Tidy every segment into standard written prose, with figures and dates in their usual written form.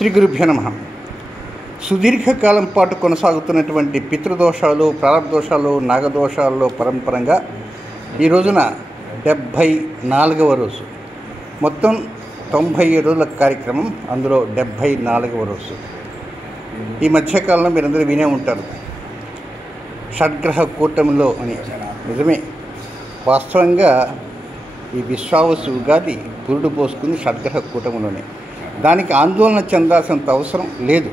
శ్రీ గురుభ్యో నమః. సుదీర్ఘకాలం పాటు కొనసాగుతున్నటువంటి పితృదోషాలు, ప్రారంభదోషాలు, నాగదోషాల్లో పరంపరంగా ఈ రోజున 74వ రోజు. మొత్తం 97 రోజుల కార్యక్రమం, అందులో 74వ రోజు. ఈ మధ్యకాలంలో మీరందరూ వినే ఉంటారు షడ్గ్రహ కూటమిలో అని. నిజమే, వాస్తవంగా ఈ విశ్వావసు ఉగాది పురుడు పోసుకుంది షడ్గ్రహ కూటమిలోనే. దానికి ఆందోళన చెందాల్సినంత అవసరం లేదు,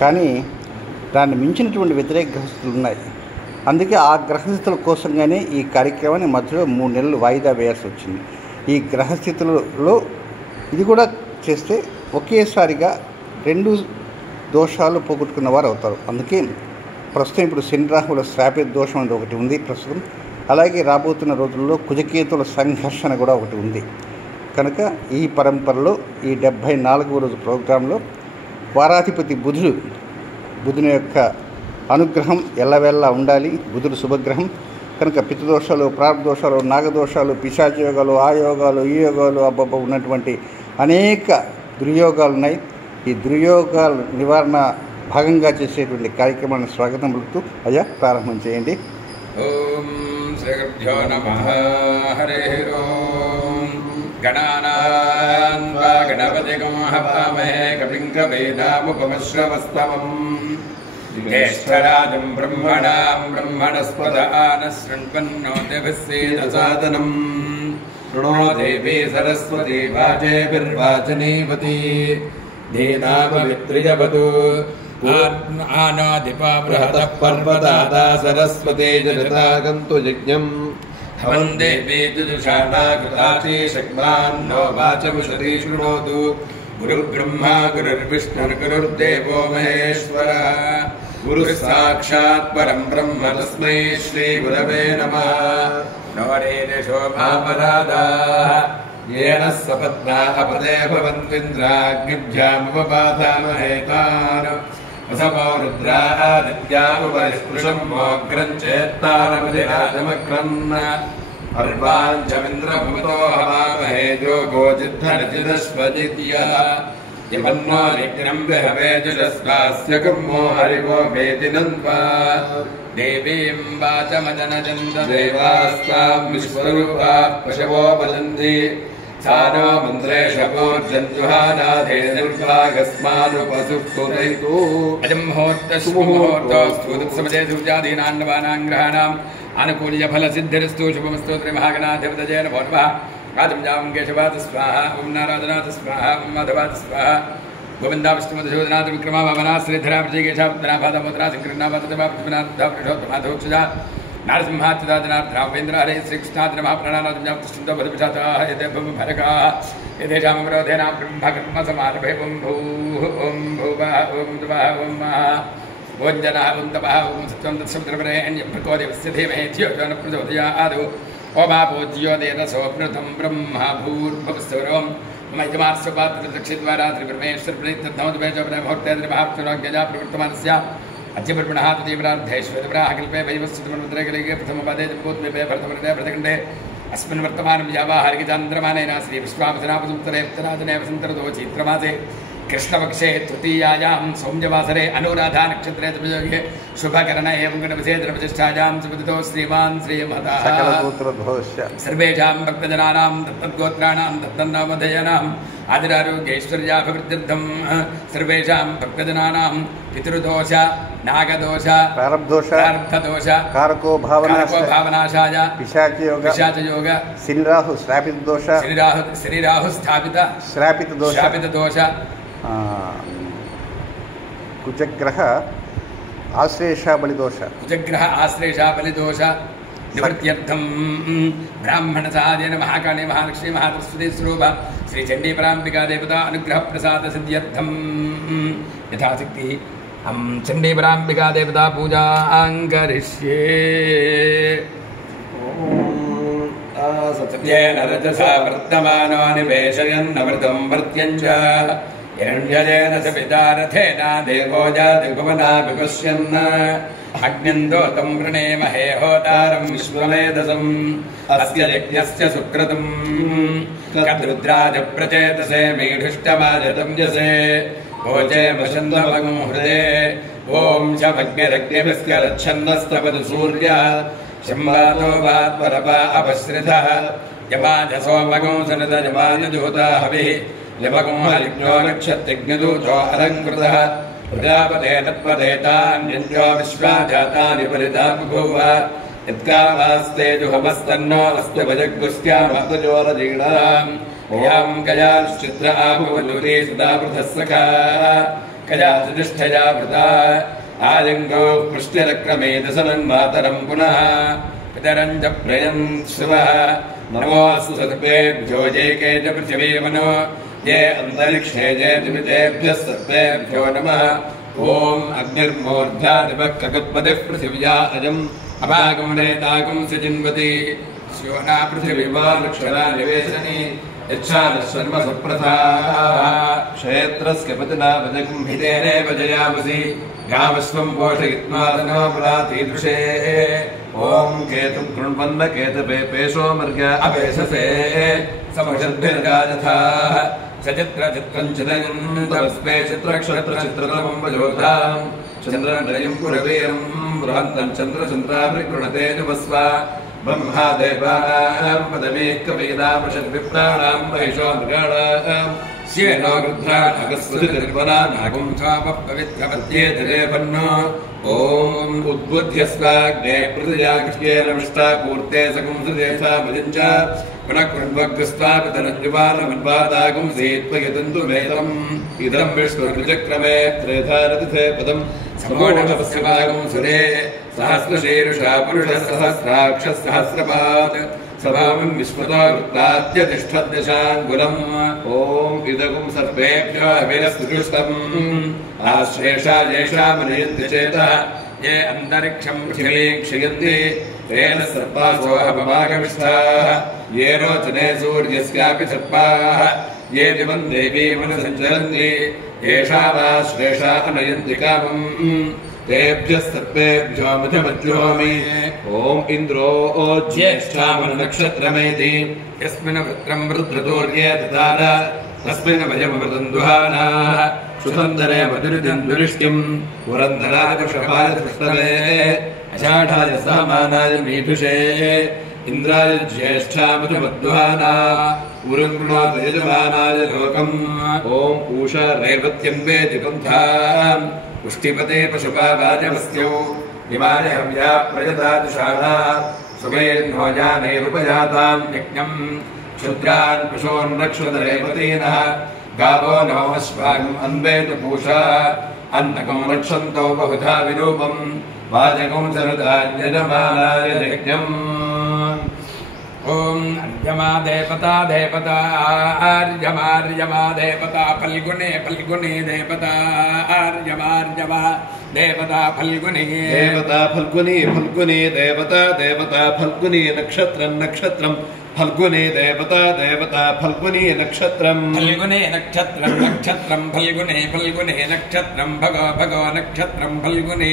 కానీ దాన్ని మించినటువంటి వ్యతిరేక గ్రహస్థితులు ఉన్నాయి. అందుకే ఆ గ్రహస్థితుల కోసంగానే ఈ కార్యక్రమాన్ని మధ్యలో 3 నెలలు వాయిదా వేయాల్సి వచ్చింది. ఈ గ్రహస్థితులలో ఇది కూడా చేస్తే ఒకేసారిగా 2 దోషాలు పోగొట్టుకున్న వారు అవుతారు. అందుకే ప్రస్తుతం ఇప్పుడు శని రాహువుల శ్రాపిత దోషం అనేది ఒకటి ఉంది ప్రస్తుతం. అలాగే రాబోతున్న రోజుల్లో కుజకేతుల సంఘర్షణ కూడా ఒకటి ఉంది. కనుక ఈ పరంపరలో ఈ 74వ రోజు ప్రోగ్రాంలో వారాధిపతి బుధుని యొక్క అనుగ్రహం ఎల్లవెల్లా ఉండాలి. బుధుడు శుభగ్రహం కనుక పితృదోషాలు, ప్రారంభదోషాలు, నాగదోషాలు, పిశాచయోగాలు, ఆ యోగాలు, ఈ యోగాలు ఉన్నటువంటి అనేక దుర్యోగాలు ఉన్నాయి. ఈ దుర్యోగాల నివారణ భాగంగా చేసేటువంటి కార్యక్రమాన్ని స్వాగతం పలుకుతూ అయ్యా ప్రారంభం చేయండి. ఓం శ్రీ గురుభ్యో నమః. హరి ఓం. గణానాం వా గణపతిగం హవామహే కవిం కవీనాముపమశ్రవస్తవం. జ్యేష్ఠరాజం బ్రహ్మణాం బ్రహ్మణస్పద ఆనశృణ్వన్నోతిభిస్సేదసాదనం. శృణో దేవీ సరస్వతి వాచేభిర్వాచనీవతి. ధీనామవిత్రియవతు ఆనాదిపా బృహతః పర్వతాదా సరస్వతే జగతాగంతు యజ్ఞం. వందే వేదుషాణాకృతాచే శక్మాన్నో వాచముషతి శృణోతు. గురుర్బ్రహ్మా గురుర్విష్ణుర్గురుర్దేవో మహేశ్వరः. గురుః సాక్షాత్ పరం బ్రహ్మ తస్మై శ్రీ గురవే నమః. నవరేదశో మాపరాధాః येन सपत्ना अपदे भवन्त्विन्द्राग्निभ्यामुपपातामहे तान्. वसवो रुद्रादित्यामुपरिस्पृशं मोग्रं चेत्तारमधिराजमग्रन्. अर्वाञ्चमिन्द्रभूतो हवामहे जोगोजिद्धरजिदस्वजित्या. यमन्नो निग्रं विहवेजुषस्वास्य कुम्मो हरिवो वेदिनन्वा. देवीं वाचमजनजन्त देवास्तां विश्वरूपाः पशवो वदन्ति. सानो मन्त्रेशपूर्जन्जुहानाधे निर्भागस्मानुपसुस्तुतैतु. अजं मुहूर्तस्तुमुहूर्तस्तुतसमजे सूर्यादीनान्नवानां ग्रहाणाम् आनुकूल्यफलसिद्धिरस्तु. शुभमस्तु. त्रिमहागणाधिपतये नमो नमः. राजं जां केशवात स्वाहा. ओं नारायणात स्वाहा. ओं माधवात स्वाहा. गोविंदा विष्णु मधुसूदनाथ विक्रमा वामना श्रीधरा विजयकेशावतना भादमोद्रा सिंकृष्णावतमा पृथ्वीनाथ पुरुषोत्तमाधोक्षजा नारसिंहाच्युताजनार्दना उपेन्द्र हरे श्रीकृष्णाद नमः. प्रणनादं जां तुष्टिन्दो बधुपिशाचाः यदे भूमिभरकाः यदेषां विरोधेन ब्रह्मकर्म समारभे. ओं भूः ओं भुवः ओं दुवः ओं महः ओं जनः ओं तपः ओं सत्यं तत्सवितुर्वरेण्यं भर्गो देवस्य धीमहि धियो यो नः प्रचोदयात्. ओमापूज्यो देवसोऽमृतं ब्रह्म भूर्भुवस्सुरम् मय्यमार्स्वपात्रदक्षिद्वारा त्रिपरमेश्वरप्रणीतद्धौतमेजोपनमुहूर्ते त्रिमहाप्तुराज्ञया प्रवर्तमानस्य अद्यपर्वणः तदीवरार्धेश्वरप्राः कल्पे वैवस्वतमन्वन्तरे कलिगे प्रथमपदे जम्बूद्वीपे भरतवर्णे भरतखण्डे अस्मिन् वर्तमानं व्यावाहारिकचान्द्रमानेन श्रीविश्वावसनापसुत्तरे उत्तराजने वसन्तऋतौ चैत्रमासे कृष्णपक्षे तृतीयायां सौम्यवासरे अनुराधा नक्षत्रे तपयोगे शुभकरण एवं गणपसे द्रवतिष्ठायां सुपतितो श्रीमान् श्रीमतः सर्वेषां भक्तजनानां तत्तद्गोत्राणां तत्तन्नामधेयानाम् आदिरारोग्यैश्वर्याभिवृद्ध्यर्थं सर्वेषां भक्तजनानां पितृदोष, नागदोष, प्रारब्धदोष, कारको भावनाशाय पिशाचयोग शनिराहु श्रापित दोष, शनिराहु श्रापित दोष, कुजग्रह आश्लेषाबलिदोष निवृत्त्यर्थं ब्राह्मणसादेन महाकाले महालक्ष्मी महासरस्वती स्वरूप श्री चण्डीपराम्बिका देवता अनुग्रह प्रसाद सिद्ध्यर्थं यथाशक्ति हम चण्डीपराम्बिका देवता पूजां करिष्ये. सत्येन रजसा वर्तमानो निवेशयन्नमृतं वर्त्यञ्च हिरण्यजेन च पिता रथेन देवो जातिभुवना विपश्यन्. अग्न्यन्दोतं वृणेमहे होतारं विश्वमेधसम् अस्य यज्ञस्य सुक्रतुम् कद्रुद्राज प्रचेतसे मेढुष्टमाजतं यसे भोजे वसन्तमगो हृदे ॐ शमग्निरग्निभिस्करच्छन्नस्तपतु सूर्यः शम्बातो वात्परपा अपश्रितः यमाजसो मगो सनद यमाजदूता हविः यमगो हरिज्ञो नक्षत्रज्ञदूतो अलङ्कृतः प्रजापते तत्पदेतान्यो विश्वाजातानि परिता बभूव यत्कामास्ते जुहमस्तन्नो अस्तु भजग्गुस्त्यामब्दजोरजीणाम् यां कयाश्चित्र आभुवलुरे सदा वृथः सखा कयाचिष्ठया वृता आलिङ्गो पृष्ठरक्रमे दशनन्मातरं पुनः पितरं च प्रयन् शिवः नमोऽस्तु सर्वेभ्यो ये के च पृथिवी मनो ये अन्तरिक्षे ये दिमितेभ्यः सर्वेभ्यो नमः ॐ अग्निर्मोर्ध्यादिवः कगत्पतिः पृथिव्या अजम् अपागमनेतागं सजिन्वति श्योना पृथिवीमा लक्षणा निवेशनी यच्छानस्वर्मसुप्रथाः क्षेत्रस्य पतिना वजगुंहितेनेव जयामसि गावस्वं पोषयित्वा तनोपरातीदृशे ॐ केतुं कृण्वन्न केतवे पेशो मर्ग अपेशसे समषद्भिर्गायथा सचित्रचित्रं चिदयन्तस्मे चित्रक्षत्रचित्रतमं वजोधाम् चन्द्रनयं पुरवीरं बृहन्तं चन्द्रचन्द्राभिगृणते जुवस्व ब्रह्मा देवानां पदवीः कवीनामषद्विप्राणां महिषो मृगाणां श्येनो रुद्राणागस्वतिर्वनानागुं चापः पवित्रपत्येतरे पन्नो ॐ उद्बुध्यस्वाग्ने पृथिव्याकृष्येन मिष्टा कूर्ते सकुंसृतेषा भुजिञ्च पुनः कृण्वग्रस्वापितरञ्जुवालमन्वादागुं सेत्वयतन्तु वेदम् इदं विष्णुर्विचक्रमे त्रेधा रतिथे पदम् समोढवस्य भागं सुरे सहस्रशीर्षा पुरुषः सहस्राक्षः सहस्रपात् सभावं विस्मृतो वृत्ताद्य तिष्ठद्दशाङ्गुलम् ॐ इदगुं सर्वेभ्यो अभिरस्तुष्टम् आश्रेषा येषामनयन्ति चेतः ये अन्तरिक्षं पृथिवीं क्षयन्ति तेन सर्पासोऽहममागमिष्ठाः ये रोचने सूर्यस्यापि सर्पाः ये दिवं देवीमनुसञ्चरन्ति येषा वा श्रेषा अनयन्ति कामम् तेभ्यः सर्वेभ्यो मध्यमज्जुहोमि ॐ इन्द्रो ज्येष्ठामनुनक्षत्रमेति यस्मिन् वृत्रं रुद्रतोर्ये ददार तस्मिन् वयमृतं दुहानाः सुसन्दरे मधुरिदुरिष्टिं पुरन्दराय पुष्पले अषाढाय सामानाय मीठुषे इन्द्राय ज्येष्ठामधुमद्दुहाना उरुङ्गृणाद यजमानाय लोकम् ॐ पूषा रेवत्यं वेति पन्थाम् पुष्टिपते पशुपावाजमस्त्यौ इमानि हव्या प्रजदादुषाणा सुमेर्नोजानैरुपजातां यज्ञम् क्षुद्रान् पशून् रक्षुतरेवतीनः गावो नो अश्वागम् अन्वेतु पूषा अन्नकं रक्षन्तो बहुधा विरूपम् वाजकं सरुदान्यजमानाय यज्ञम् ॐ अर्यमा देवता देवता आर्यमार्यमा देवता फल्गुने फल्गुने देवता आर्यमार्यमा देवता फल्गुने देवता फल्गुनी फल्गुनी देवता देवता फल्गुनी नक्षत्रं नक्षत्रं फल्गुनी देवता देवता फल्गुनी नक्षत्रं फल्गुने नक्षत्रं नक्षत्रं फल्गुने फल्गुने नक्षत्रं भगो भगो नक्षत्रं फल्गुने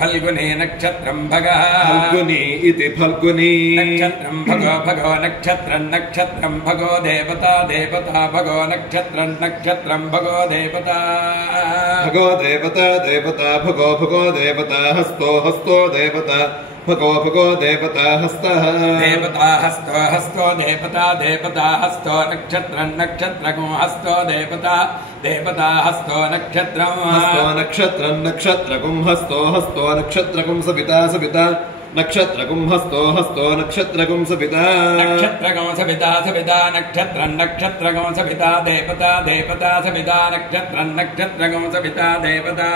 फल्गुने नक्षत्रं भगः फल्गुनी इति फल्गुनी नक्षत्रं भगो भगो नक्षत्रं नक्षत्रं भगो देवता देवता भगो नक्षत्रं नक्षत्रं भगो देवता भगो देवता देवता भगो भगो देवता हस्तो हस्तो देवता भगो भगो देवता हस्तः देवता हस्तो हस्तो देवता देवता हस्तो नक्षत्रं नक्षत्रगो हस्तो देवता देवता हस्तो नक्षत्रं हस्तो नक्षत्रं नक्षत्रगुं हस्तो हस्तो नक्षत्रगुं सविता सविता नक्षत्रगुं हस्तो हस्तो नक्षत्रगुं सविता नक्षत्रगो सविता सविता नक्षत्रं नक्षत्रगो सविता देवता देवता सविता नक्षत्रं नक्षत्रगो सविता देवता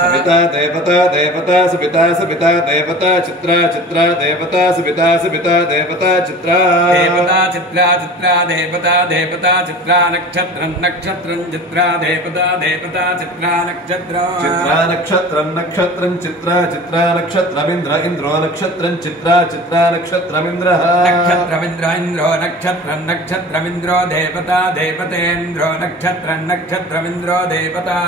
सविता देवता देवता सविता सविता देवता चित्रा चित्रा देवता सविता सविता देवता चित्रा देवता चित्रा चित्रा देवता देवता चित्रा नक्षत्रं नक्षत्रं चित्रा देवता देवता चित्रा नक्षत्रं चित्रा नक्षत्रं नक्षत्रं चित्रा चित्रा नक्षत्रमिन्द्र इंद्रो नक्षत्रं चित्रा चित्रा नक्षत्रमिन्द्रः नक्षत्रमिन्द्र इन्द्रो नक्षत्रं नक्षत्रमिन्द्रो देवता देवतेन्द्रो नक्षत्रं नक्षत्रमिन्द्रो देवता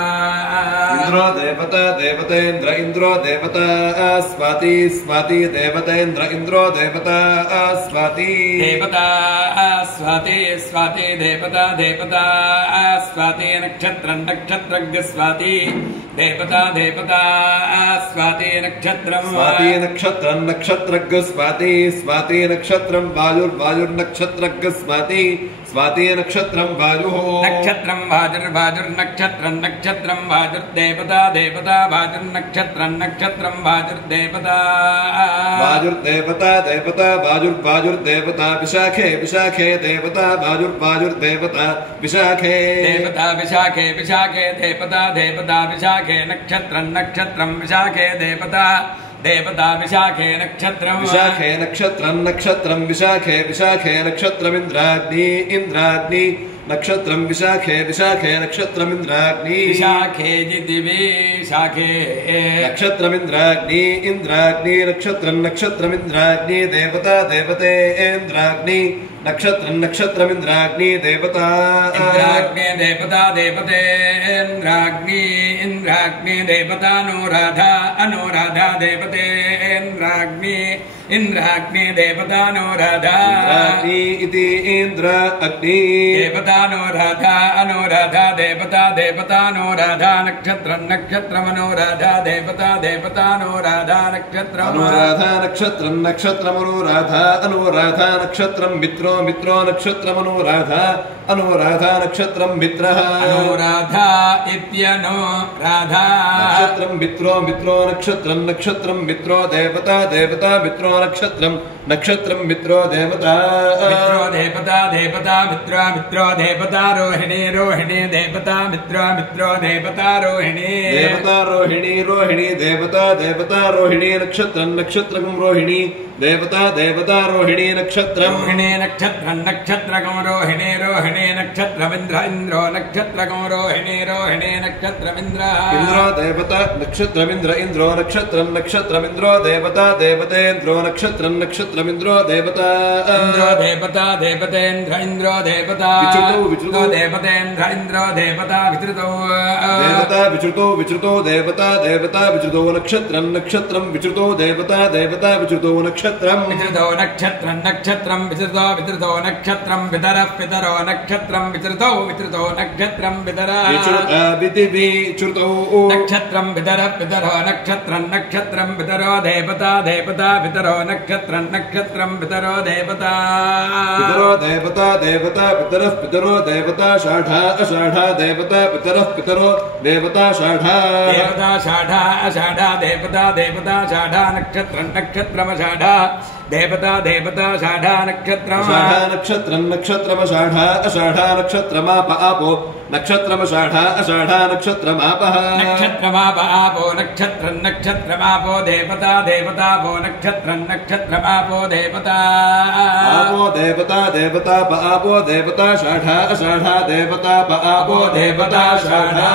इंद्रो देवता देवतेन्द्र इंद्रो देवता स्वाति स्वाति देवतेन्द्र इंद्रो देवता स्वाति देवता स्वाति स्वाति देवता देवता स्वाति नक्षत्रं नक्षत्रज्ञ स्वाति देवता देवता स्वाति नक्षत्रं स्वाति नक्षत्रं नक्षत्रज्ञ स्वाति स्वाति नक्षत्रं वायुर्वायुर्नक्षत्रज्ञ स्वाति स्वाति नक्षत्रं वायुः नक्षत्रं वाजुर्वाजुर्नक्षत्रं नक्षत्रं वाजुर्देवता देवता वाजुर्नक्षत्रं नक्षत्रं वाजुर्देवता वाजुर्देवता देवता वाजुर्वाजुर्देवता विशाखे विशाखे देवता वाजुर्वाजुर्देवता विशाखे देवता विशाखे विशाखे देवता देवता विशाखे नक्षत्रं नक्षत्रं विशाखे देवता देवता विशाखे नक्षत्रं विशाखे नक्षत्रं नक्षत्रं विशाखे विशाखे नक्षत्रमिन्द्राग्नि इन्द्राग्नि नक्षत्रं विशाखे विशाखे नक्षत्रमिन्द्राग्नि विशाखे जिदिवे शाखे नक्षत्रमिन्द्राग्नि इन्द्राग्नि नक्षत्रं नक्षत्रमिन्द्राग्नि देवता देवते इन्द्राग्नि नक्षत्रं नक्षत्रमिन्द्राग्नि देवता इंद्राग्नि देवता देवते इंद्राग्नि इंद्राग्नि देवता अनुराधा अनुराधा देवते इंद्राग्नि इंद्राग्नि देवता अनुराधा इंद्राग्नि इति इंद्र अग्नि देवता अनुराधा अनुराधा देवता देवता अनुराधा नक्षत्रं नक्षत्रम् अनुराधा देवता देवता अनुराधा नक्षत्रम् अनुराधा नक्षत्रं नक्षत्रमनुराधा अनुराधा नक्षत्रं मित्रो मित्रो नक्षत्रमनुराधा अनुराधा नक्षत्रं मित्रः अनुराधा इत्यनुराधा नक्षत्रं मित्रो मित्रो नक्षत्रं नक्षत्रं मित्रो देवता देवता मित्रो नक्षत्रं नक्षत्रं मित्रो देवता मित्रो देवता देवता मित्रो मित्रो देवता रोहिणी रोहिणी देवता मित्रो मित्रो देवता रोहिणी देवता रोहिणी रोहिणी देवता देवता रोहिणी नक्षत्रं नक्षत्रं रोहिणी देवता देवता रोहिणी नक्षत्रं रोहिणी नक्षत्रं नक्षत्रकं रोहिणी रोहिणी नक्षत्रमिन्द्र इन्द्रो नक्षत्रकं रोहिणी रोहिणी नक्षत्रमिन्द्र इंद्रो देवता नक्षत्रमिन्द्र इंद्रो नक्षत्रं नक्षत्रमिन्द्रो देवता देवतेन्द्रो नक्षत्रं नक्षत्रमिन्द्रो देवता इंद्रो देवता देवतेन्द्र इंद्रो देवता विचृतो देवतेन्द्र इंद्रो देवता विचृतो देवता विचृतो विचृतो देवता देवता विचृतो नक्षत्रं नक्षत्रं विचृतो देवता देवता विचृतो नक्षत्रं विचृतो नक्षत्रं नक्षत्रं विचृतो विचृतो नक्षत्रं पितरः पितरो नक्षत्रं विचृतो विचृतो नक्षत्रं पितरः विचृता विचृतो नक्षत्रं पितरः पितरो नक्षत्रं नक्षत्रं पितरो देवता देवता पितरो नक्षत्रं नक्षत्रं पितरो देवता पितरो देवता देवता पितरः पितरो देवता षाढा अषाढा देवता पितरः पितरो देवता षाढा देवता षाढा अषाढा देवता देवता षाढा नक्षत्रं नक्षत्रमषाढा देवता देवता षाढा नक्षत्रम् षाढा नक्षत्रं नक्षत्रमषाढा अषाढा नक्षत्रमाप आपो नक्षत्रमषाढा अषाढा नक्षत्रमापः नक्षत्रमाप आपो नक्षत्रं नक्षत्रमापो देवता देवतापो नक्षत्रं नक्षत्रमापो देवता आपो देवता देवता आपो देवता षाढा अषाढा देवता आपो देवता षाढा